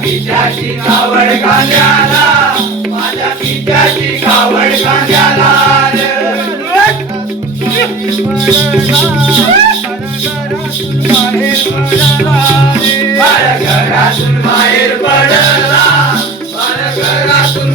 पित्याची कावड कांद्याला माझ्या पित्याची कावड कांद्याला घरातून बाहेर पडला घरातून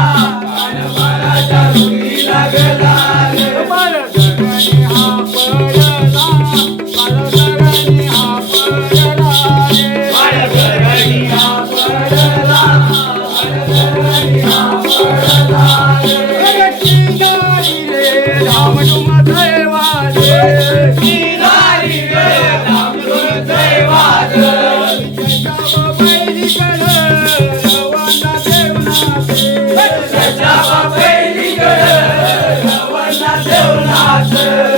Hey!